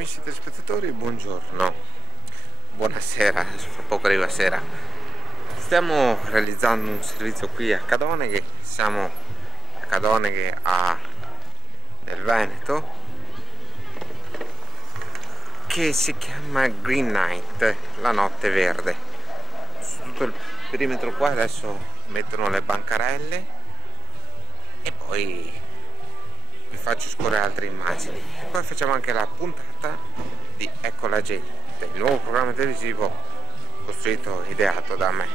amici telespettatori, buongiorno, buonasera, fra poco arriva sera. Stiamo realizzando un servizio qui a Cadoneghe, siamo a Cadoneghe nel Veneto, che si chiama Green Night, la notte verde. Su tutto il perimetro qua adesso mettono le bancarelle e poi vi faccio scorrere altre immagini e poi facciamo anche la puntata di Ecco la gente, il nuovo programma televisivo costruito, ideato da me,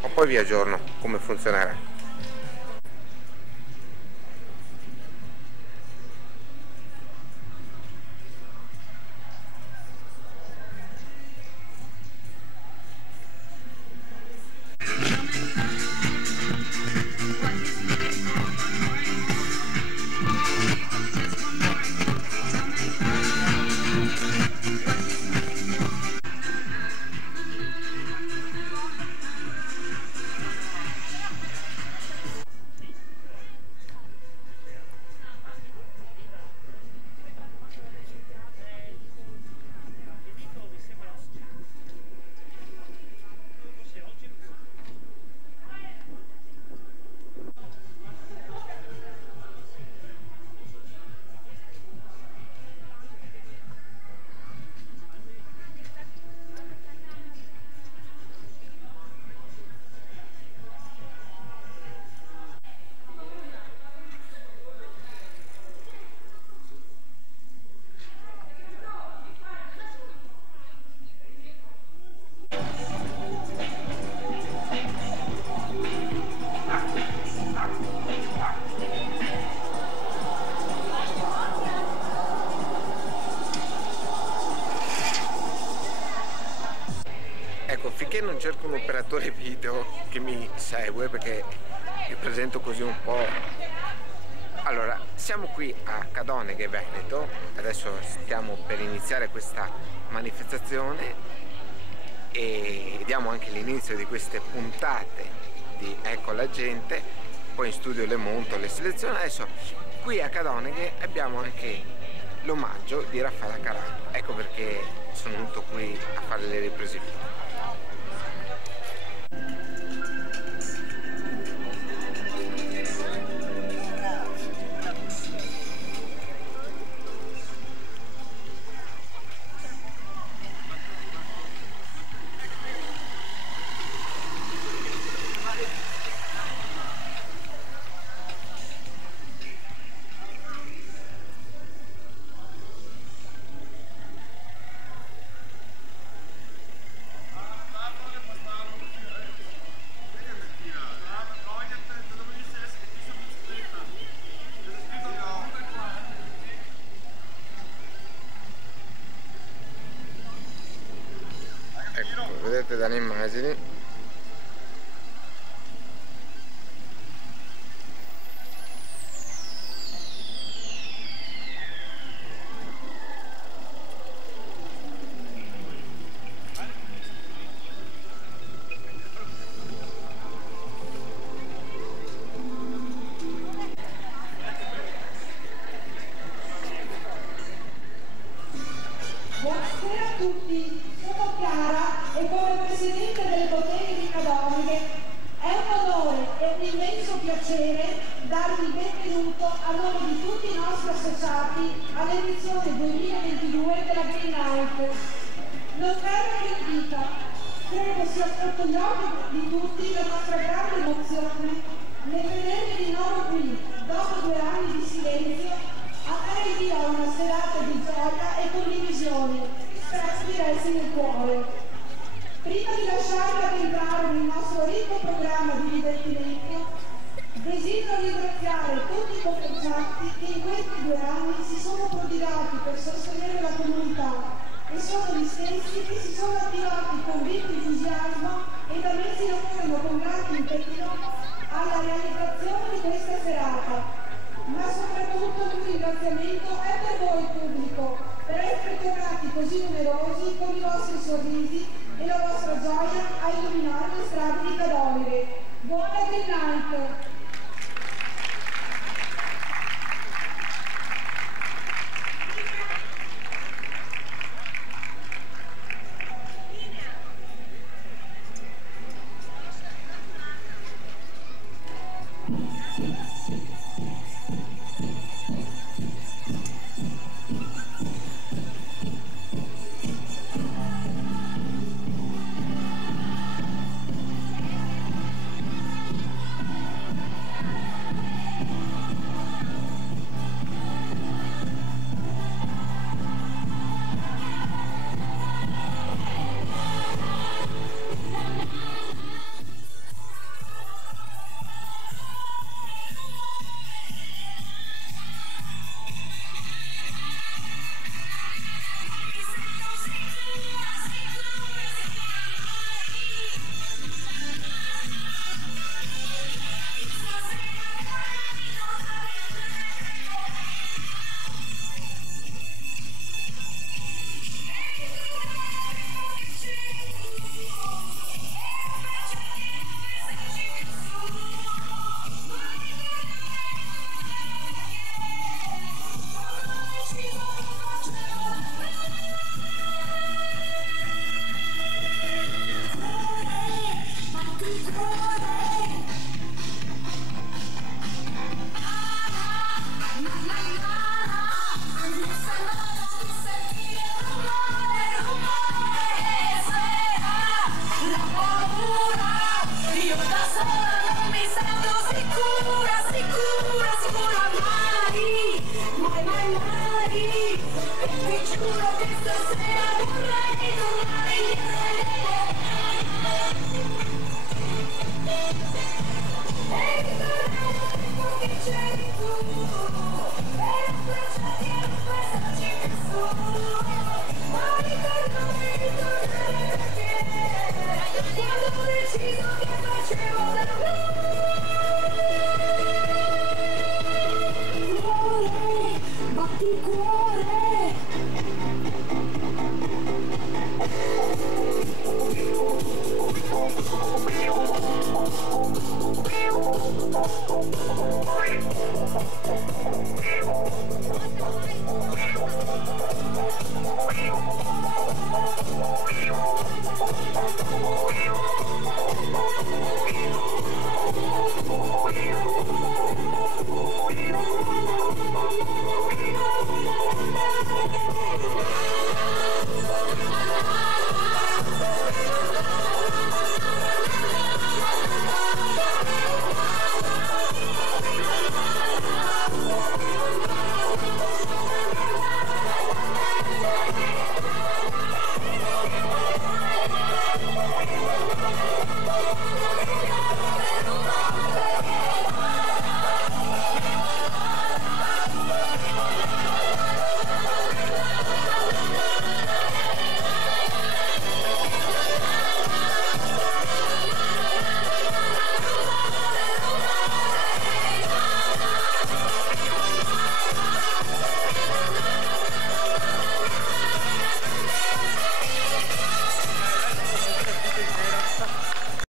ma poi vi aggiorno come funzionerà. Ecco, finché non cerco un operatore video che mi segue, perché vi presento così un po'. Allora, siamo qui a Cadoneghe, Veneto, adesso stiamo per iniziare questa manifestazione e diamo anche l'inizio di queste puntate di Ecco la gente, poi in studio le monto, le seleziono. Adesso qui a Cadoneghe abbiamo anche l'omaggio di Raffaella Carrà, ecco perché sono venuto qui a fare le riprese video. Ecco, vedete dalle immagini. Buonasera a tutti, sono Chiara e come Presidente delle Botteghe di Cadoneghe è un onore e un immenso piacere darvi il benvenuto a nome di tutti i nostri associati all'edizione 2022 della Green Night. Non credo che invita, credo sia sotto gli occhi di tutti la nostra grande emozione nel vedervi di nuovo qui, dopo 2 anni di silenzio, a dare via una serata di gioia e condivisione, che respirarsi nel cuore. Prima di lasciarvi addentrare nel nostro ricco programma di divertimento, desidero ringraziare tutti i commercianti che in questi 2 anni si sono prodigati per sostenere la comunità e sono gli stessi che si sono attivati con vivo entusiasmo e da mesi lavorano con grande impegno alla realizzazione di questa serata. Ma soprattutto un ringraziamento è per voi pubblico, per essere tornati così numerosi con i vostri sorrisi e la vostra gioia a illuminare le strade di Cadoneghe. Buona Green Night! Quando ho deciso che facevo da